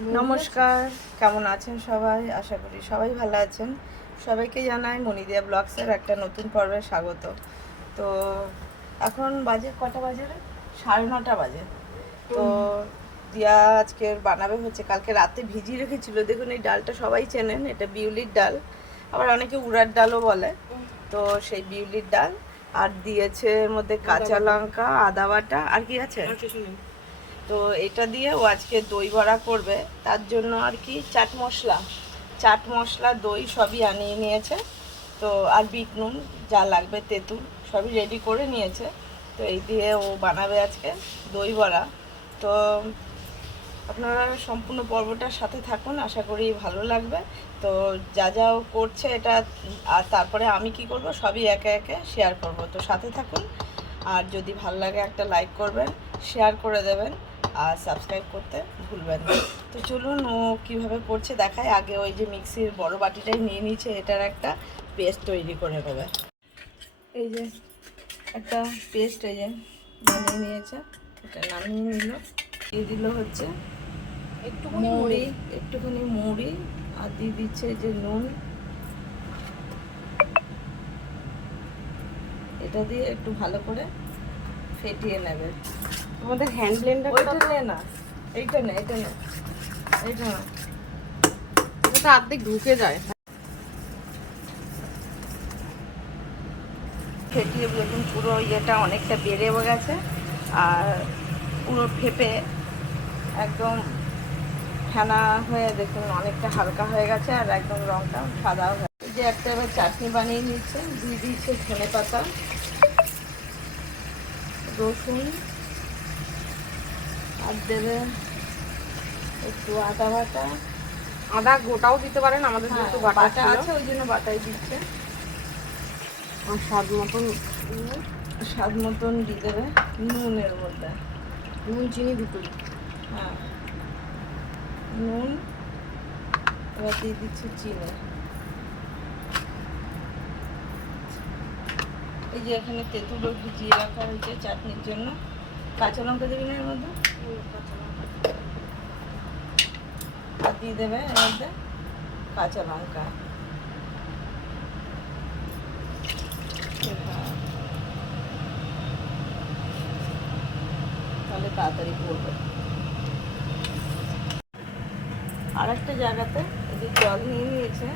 নমস্কার, কেমন আছেন সবাই? আশা করি সবাই ভালো আছেন। সবাইকে জানাই মনিদিয়া ব্লগসের একটা নতুন পর্বে স্বাগত। তো এখন বাজে কটা বাজে সাড়ে নটা বাজে। তো দিয়া আজকে বানাবে হচ্ছে, কালকে রাতে ভিজিয়ে রেখেছিল। দেখুন এই ডালটা সবাই চেনেন, এটা বিউলির ডাল। আবার অনেকে উড়ার ডালও বলে। তো সেই বিউলির ডাল। আর দিয়েছে এর মধ্যে কাঁচা লঙ্কা, আদা বাটা, আর কি আছে? তো এটা দিয়ে ও আজকে দই বড়া করবে। তার জন্য আর কি চাট মশলা। চাট মশলা, দই সবই আনিয়ে নিয়েছে। তো আর বিট নুন যা লাগবে, তেঁতুল সবই রেডি করে নিয়েছে। তো এই দিয়ে ও বানাবে আজকে দই বড়া। তো আপনারা সম্পূর্ণ পর্বটার সাথে থাকুন, আশা করি ভালো লাগবে। তো যা যা করছে এটা, আর তারপরে আমি কি করব, সবই একে একে শেয়ার করব। তো সাথে থাকুন। আর যদি ভালো লাগে একটা লাইক করবেন শেয়ার করে দেবেন। আর সাবস্ক্রাইব করতে ভুলবেন না। তো চলুন ও কীভাবে করছে দেখায় আগে ওই যে মিক্সির বড় বাটিটাই নিয়ে নিচ্ছে এটার একটা পেস্ট তৈরি করে দেবে এই যে একটা পেস্ট এই যে বানিয়ে নিয়েছে এটা নামিয়ে নিল। দিয়ে দিল হচ্ছে একটুখানি মুড়ি একটুখানি মুড়ি আর দিয়ে দিচ্ছে যে নুন। এটা দিয়ে একটু ভালো করে ফেটিয়ে নেবে। আমাদের হ্যান্ড ব্লেন্ডার ওইটা নে না। এইটা না এটা না। এইটা না। ওটা অর্ধেক ঢুকে যায়। ফেটিয়ে দেখুন পুরো ইয়েটা অনেকটা বেড়ে গেছে। আর পুরো ফেপে একদম ফেনা হয়ে দেখুন অনেকটা হালকা হয়ে গেছে আর একদম রংটা সাদা হয়ে যে একটা এবার চাটনি বানিয়ে নিচ্ছে। দিয়ে দিচ্ছে ধনে পাতা রসুন আর দেবে একটু আদা বাটা। আদা গোটাও দিতে পারেন আমাদের হ্যাঁ, যেহেতু বাটা আছে ওই জন্য বাটাই দিচ্ছে। আর স্বাদ মতন স্বাদ মতন দিয়ে দেবে নুনের মধ্যে। নুন চিনি দুটোই হ্যাঁ। নুন এবার দিয়ে দিচ্ছি চিনি। এই যে এখানে তেঁতুলও ভিজিয়ে রাখা হয়েছে চাটনির জন্য। কাঁচা লঙ্কা দেবে না এর মধ্যে? দিয়ে দেবে এর মধ্যে কাঁচা লঙ্কা। তাহলে তাড়াতাড়ি করবে। আর একটা জায়গাতে যে জল নিয়ে নিয়েছে।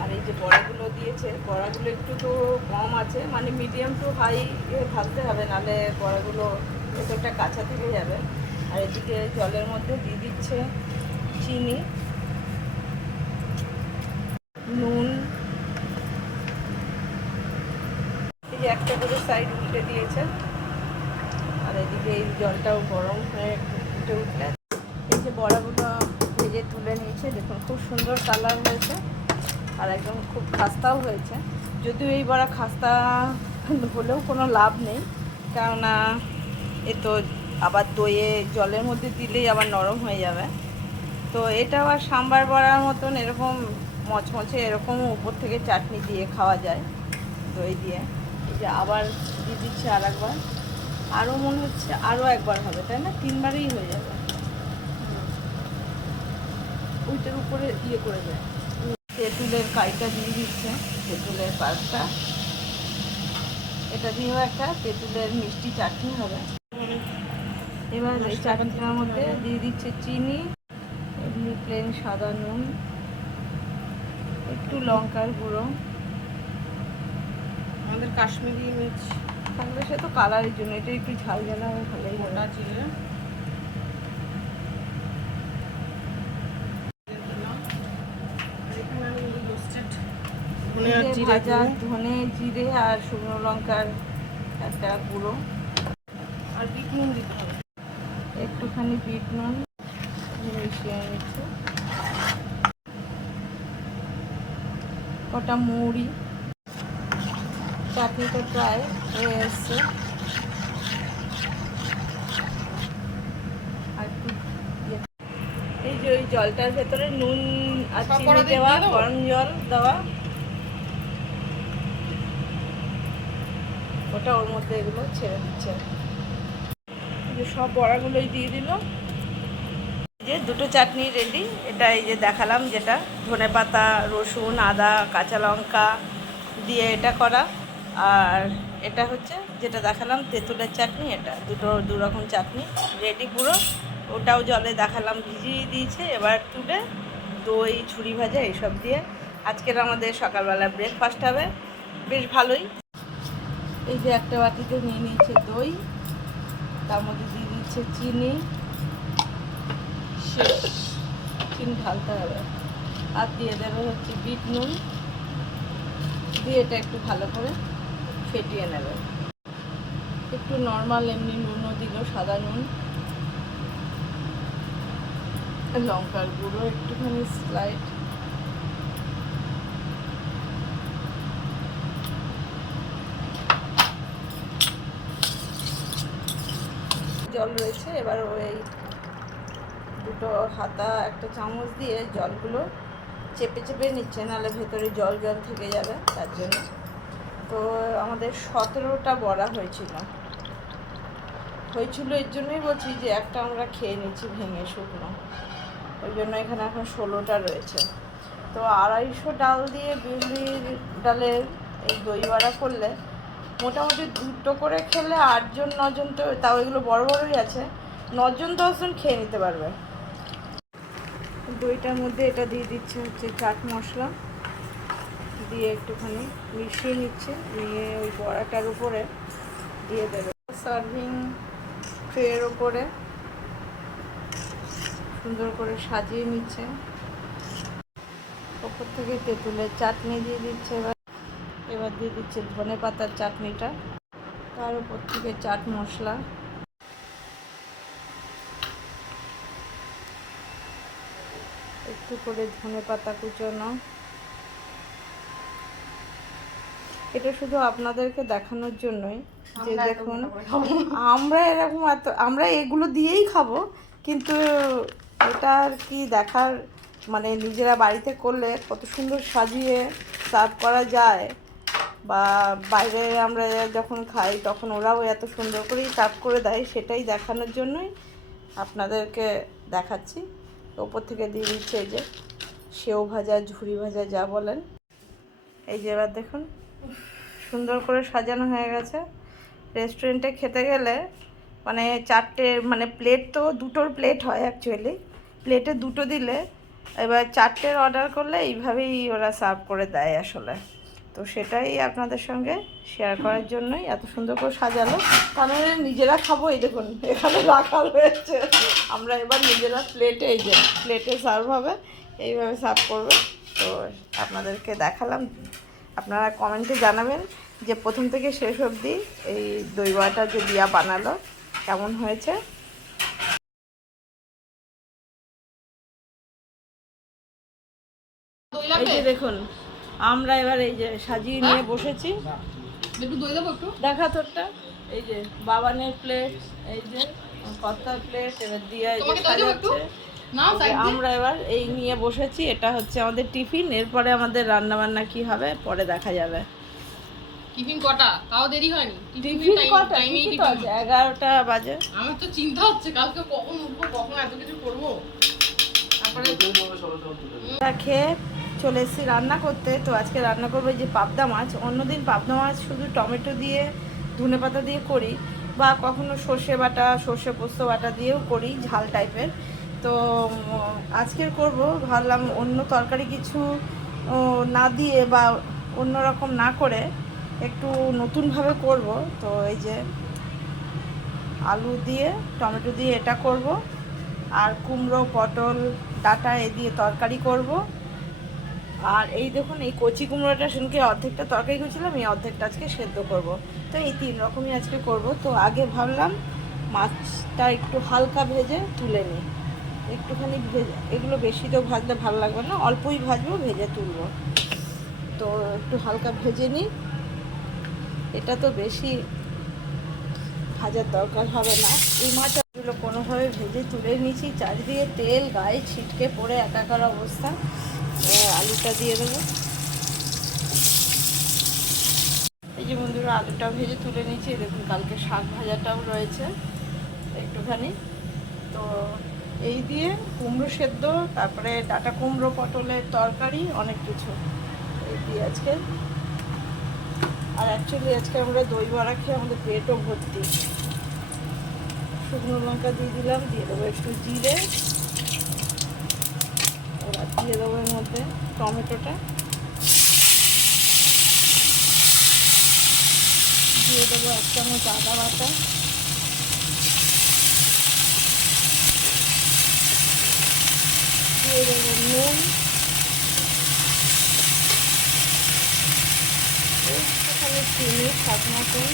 আর এই যে বড়াগুলো দিয়েছে, বড়াগুলো একটু তো কম আছে মানে মিডিয়াম টু হাই ভাজতে হবে, নাহলে বড়াগুলো ভেতরটা কাঁচা থেকে যাবে। আর এদিকে জলের মধ্যে দিয়ে দিচ্ছে চিনি, নুন। এই যে একটা করে সাইড উল্টে দিয়েছে। আর এদিকে এই জলটাও গরম হয়ে ফুটে উঠলে। এই যে বড়াগুলো ভেজে তুলে নিয়েছে, দেখুন খুব সুন্দর কালার হয়েছে আর একদম খুব খাস্তাও হয়েছে। যদিও এই বড়া খাস্তা হলেও কোনো লাভ নেই, কেননা এ তো আবার দইয়ে জলের মধ্যে দিলেই আবার নরম হয়ে যাবে। তো এটা আবার সাম্বার বড়ার মতন এরকম মচমচে এরকম উপর থেকে চাটনি দিয়ে খাওয়া যায়, দই দিয়ে। এই যে আবার দিয়ে দিচ্ছে আর একবার আরও মনে হচ্ছে আরও একবার হবে, তাই না? তিনবারই হয়ে যাবে। ওইটার উপরে ইয়ে করে দেয়। তেঁতুলের কাইটা দিয়ে দিচ্ছে, তেঁতুলের পাল্পটা এটা দিয়েও একটা তেঁতুলের মিষ্টি চাটনি হবে। এবার এই চাটনিটার মধ্যে দিয়ে দিচ্ছে চিনি এমনি প্লেন সাদা নুন একটু লঙ্কার গুঁড়ো। আমাদের কাশ্মীরি মির্চ। থাকলে সে তো কালারের জন্য এটা একটু ঝাল ঝাল হবে ভালোই জিরে। ভাজা ধনে জিরে আর শুকনো লঙ্কার একটা গুঁড়ো। আর বিট নুন দিতে হবে। একটুখানি বিট নুন মিশিয়ে নিচ্ছে। কটা মুড়ি। চাটনিটা প্রায় হয়ে এসছে। ইয়ে- এই যে ওই জলটার ভেতরে নুন আর চিনি দেওয়া গরম জল দেওয়া। ওটা ওর মধ্যে এগুলো ছেড়ে দিচ্ছে সব বড়াগুলোই দিয়ে দিল। যে দুটো চাটনি রেডি এটা এই যে দেখালাম যেটা, ধনে পাতা, রসুন, আদা, কাঁচা লঙ্কা দিয়ে এটা করা। আর এটা হচ্ছে যেটা দেখালাম, তেঁতুলের চাটনি, এটা দুটো দু রকম চাটনি রেডি পুরো। ওটাও জলে দেখালাম, ভিজিয়ে দিয়েছে, এবার তুলে দই, ছুরি ভাজা এইসব দিয়ে। আজকের আমাদের সকালবেলা ব্রেকফাস্ট হবে, বেশ ভালোই। এই যে একটা বাটিতে নিয়ে নিয়েছে দই, তার মধ্যে দিচ্ছে চিনি, শেষ, চিনি ঢালতে হবে। আর দিয়ে দেবে হচ্ছে বিট নুন। দিয়ে এটা একটু ভালো করে ফেটিয়ে নেবে। একটু নর্মাল এমনি নুনও দিল সাদা নুন। লঙ্কার গুঁড়ো একটুখানি স্লাইড জল রয়েছে, এবার ওই দুটো হাতা, একটা চামচ দিয়ে জলগুলো চেপে চেপে নিচ্ছে, নাহলে ভেতরে জল জল থেকে যাবে, তার জন্য। তো আমাদের সতেরোটা বড়া হয়েছিল। হয়েছিল এর জন্যই বলছি যে একটা আমরা খেয়ে নিচ্ছি ভেঙে শুকনো। ওই জন্য এখানে এখন ষোলোটা রয়েছে। তো আড়াইশো ডাল দিয়ে বিউলি ডালের এই দই বড়া করলে মোটামুটি দুটো করে খেলে আটজন, নজন তো তাও এগুলো বড় বড়ই আছে। নজন, দশজন খেয়ে নিতে পারবে। দইটার মধ্যে এটা দিয়ে দিচ্ছে হচ্ছে চাট মশলা। দিয়ে একটুখানি মিশিয়ে নিচ্ছে, নিয়ে ওই বড়াটার উপরে দিয়ে দেবে। সার্ভিং ট্রের ওপরে সুন্দর করে সাজিয়ে নিচ্ছে। ওপর থেকে তেঁতুলের চাটনি দিয়ে দিচ্ছে এবার। এবার দিয়ে দিচ্ছে ধনে পাতার চাটনিটা তার উপর থেকে চাট মশলা। একটু করে ধনে পাতা কুচোনো। এটা শুধু আপনাদেরকে দেখানোর জন্যই যে দেখুন আমরা এরকম এত আমরা এগুলো দিয়েই খাব কিন্তু এটা আর কি দেখার মানে নিজেরা বাড়িতে করলে কত সুন্দর সাজিয়ে সার্ভ করা যায়। বা বাইরে আমরা যখন খাই তখন ওরাও এত সুন্দর করেই সার্ভ করে দেয়, সেটাই দেখানোর জন্যই আপনাদেরকে দেখাচ্ছি। ওপর থেকে দিয়ে দিচ্ছে যে সেও ভাজা ঝুড়ি ভাজা যা বলেন। এই যে এবার দেখুন, সুন্দর করে সাজানো হয়ে গেছে। রেস্টুরেন্টে খেতে গেলে মানে চারটে মানে প্লেট তো দুটোর প্লেট হয় অ্যাকচুয়ালি প্লেটে দুটো দিলে এবার চারটের অর্ডার করলে এইভাবেই ওরা সার্ভ করে দেয় আসলে। তো সেটাই আপনাদের সঙ্গে শেয়ার করার জন্যই এত সুন্দর করে সাজালো। তাহলে নিজেরা খাব এই দেখুন এখানে রাখা রয়েছে। আমরা এবার নিজেরা প্লেটে এই যে প্লেটে সার্ভ হবে এইভাবে সার্ভ করবে। তো আপনাদেরকে দেখালাম। আপনারা কমেন্টে জানাবেন যে প্রথম থেকে শেষ অবধি এই দই বড়াটা যে দিয়া বানালো কেমন হয়েছে? এই যে দেখুন আমরা এবার এই যে সাজিয়ে নিয়ে বসেছি। একটু দই দেবো একটু? দেখা তোরটা। এই যে বাবানের প্লেট এই যে কর্তার প্লেট এবার দিয়া এই যে? সাজাচ্ছে। আমরা এবার এই নিয়ে বসেছি এটা হচ্ছে আমাদের টিফিন। এরপরে আমাদের রান্না বান্না কি হবে পরে দেখা যাবে। টিফিন কটা? তাও দেরি হয়নি। টিফিন কটা? টাইমেই তো এগারোটা বাজে। আমার তো চিন্তা হচ্ছে কালকে কখন উঠবো কখন এত কিছু করব? তারপরে খেয়ে চলে এসেছি রান্না করতে। তো আজকে রান্না করব যে পাবদা মাছ। অন্যদিন পাবদা মাছ শুধু টমেটো দিয়ে, ধনে পাতা দিয়ে করি বা কখনো সর্ষে বাটা, সর্ষে পোস্ত বাটা দিয়েও করি, ঝাল টাইপের। তো আজকের করব। ভাবলাম অন্য তরকারি কিছু না দিয়ে বা অন্য রকম না করে একটু নতুনভাবে করব। তো এই যে আলু দিয়ে, টমেটো দিয়ে এটা করব। আর কুমড়ো, পটল, ডাটা এ দিয়ে তরকারি করব। আর এই দেখুন, এই কচি কুমড়োটা সেদিনকে অর্ধেকটা তরকারি করেছিলাম, এই অর্ধেকটা আজকে সেদ্ধ করব। তো এই তিন রকমই আজকে করব। তো আগে ভাবলাম মাছটা একটু হালকা ভেজে তুলে নিই। একটুখানি ভেজে, এগুলো বেশি তো ভাজলে ভালো লাগবে না, অল্পই ভাজবো, ভেজে তুলবো। তো একটু হালকা ভেজে নিই। এটা তো বেশি ভাজার দরকার হবে না। এই মাছগুলো কোনোভাবে ভেজে তুলে নিয়েছি, চারিদিকে তেল, গায়ে ছিটকে পড়ে একাকার অবস্থা। আলুটা দিয়ে দেবো। এই যে বন্ধুরা আলুটা ভেজে তুলে নিয়েছি। দেখুন, কালকে শাক ভাজাটাও রয়েছে একটুখানি। তো এই দিয়ে কুমড়ো সেদ্ধ, তারপরে ডাটা কুমড়ো, পটলের তরকারি, অনেক কিছু এই দিয়ে আজকে। আর অ্যাকচুয়ালি আজকে আমরা দই বড়া খেয়ে আমাদের পেটও ভর্তি। শুকনো লঙ্কা দিয়ে দিলাম, দিয়ে দেবো একটু জিরে। এবার দিয়ে দেবো টমেটোটা। দিয়ে দেবো এক চামচ আদা বাটা। দিয়ে দেবো নুন। একটুখানি চিনি, স্বাদ মতন।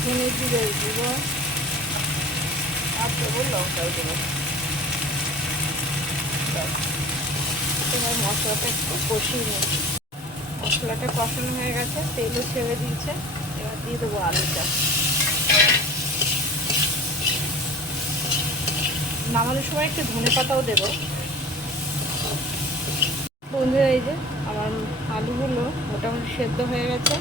ধনে জিরে গুঁড়ো আর দেবো লঙ্কার গুঁড়ো এবার মশলাটা একটু কষিয়ে নেব মশলাটা কষানো হয়ে গেছে, তেলও ছেড়ে দিয়েছে। এবার দিয়ে দেবো আলুটা। নামানোর সময় একটু ধনে পাতাও দেবো। বন্ধুরা, এই যে আমার আলুগুলো মোটামুটি সেদ্ধ হয়ে গেছে।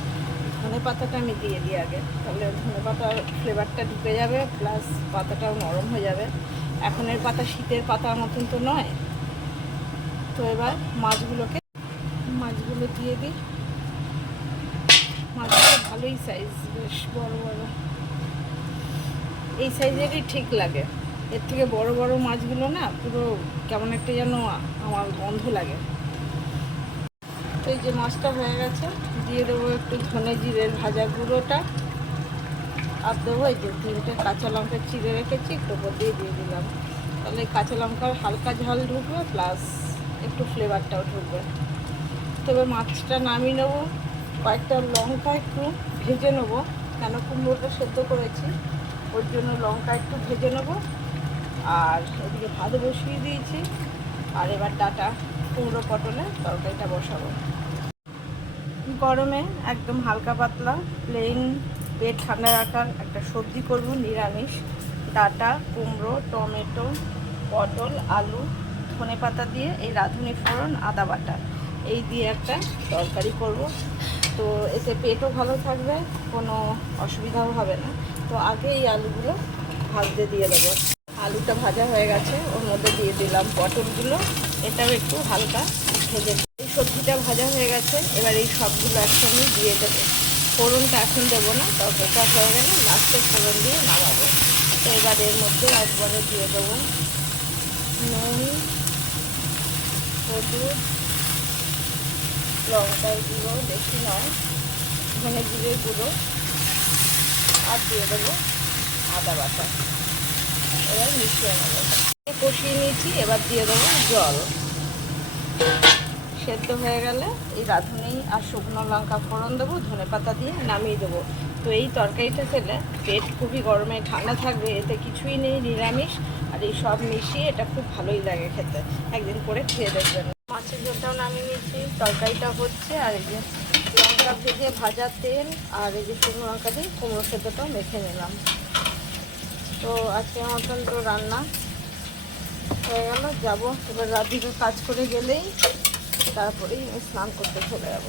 ধনে পাতাটা আমি দিয়ে দিই আগে। তাহলে ধনে পাতার ফ্লেভারটা ঢুকে যাবে প্লাস পাতাটাও নরম হয়ে যাবে। এখনের পাতা শীতের পাতার মতন তো নয়। তো এবার মাছগুলোকে, মাছগুলো দিয়ে দিই। মাছগুলো ভালোই সাইজ বেশ বড় বড়। এই সাইজেরই ঠিক লাগে। এর থেকে বড় বড় মাছগুলো না পুরো কেমন একটা যেন আমার গন্ধ লাগে। তো এই যে মাছটা হয়ে গেছে, দিয়ে দেবো একটু ধনে জিরের ভাজা গুঁড়োটা। আর দেবো এই যে তিনটে কাঁচা লঙ্কা চিড়ে রেখেছি, একটু দিয়ে দিয়ে দিলাম। তাহলে কাঁচা লঙ্কার হালকা ঝাল ঢুকবে প্লাস একটু ফ্লেভারটাও ঢুকবে। তবে মাছটা নামিয়ে নেব, কয়েকটা লঙ্কা একটু ভেজে নেব, কেন কুমড়োটা সেদ্ধ করেছি, ওর জন্য লঙ্কা একটু ভেজে নেব, আর এদিকে ভাত বসিয়ে দিয়েছি, আর এবার ডাটা, কুমড়ো পটলে তরকারিটা বসাবো। গরমে একদম হালকা পাতলা প্লেন পেট ঠান্ডা রাখার একটা সবজি করব, নিরামিষ। ডাটা, কুমড়ো, টমেটো, পটল, আলু ধনে পাতা দিয়ে, এই রাঁধুনি ফোড়ন, আদা বাটা। এই দিয়ে একটা তরকারি করব। তো এতে পেটও ভালো থাকবে, কোনো অসুবিধাও হবে না। তো আগে এই আলুগুলো ভাজতে দিয়ে দেবো। আলুটা ভাজা হয়ে গেছে, ওর মধ্যে দিয়ে দিলাম পটলগুলো। এটাও একটু হালকা ভেজে এই সবজিটা ভাজা হয়ে গেছে, এবার এই সবগুলো একসঙ্গে দিয়ে দেবো। ফোড়নটা এখন দেবো না, তরকারিটা হয়ে গেলে লাস্টে ফোড়ন দিয়ে নামাবো। তো এবার এর মধ্যে একবারে দিয়ে দেবো। নুন হলুদ, লঙ্কার গুঁড়ো, বেশি নয়, ধনে জিরের গুঁড়ো, আর দিয়ে দেবো আদা বাটা। এবার মিশিয়ে নেব। কষিয়ে নিয়েছি, এবার দিয়ে দেবো জল। সেদ্ধ হয়ে গেলে এই রাঁধুনি আর শুকনো লঙ্কা ফোড়ন দেবো ধনে পাতা দিয়ে নামিয়ে দেবো। তো এই তরকারিটা খেলে পেট খুবই গরমে, ঠান্ডা থাকবে, এতে কিছুই নেই, নিরামিষ, আর এই সব মিশিয়ে এটা খুব ভালোই লাগে খেতে। একদিন করে খেয়ে দেখবেন। মাছের ঝোলটাও নামিয়ে নিয়েছি তরকারিটা হচ্ছে, আর এই যে লঙ্কা ভেজে ভাজা তেল আর এই যে শুকনো লঙ্কা দিয়ে কুমড়ো সেদ্ধটাও মেখে নিলাম। তো আজকে মতন তো রান্না হয়ে গেল, যাব। এবার রাধিকে কাজ করে গেলেই তারপরেই স্নান করতে চলে যাব।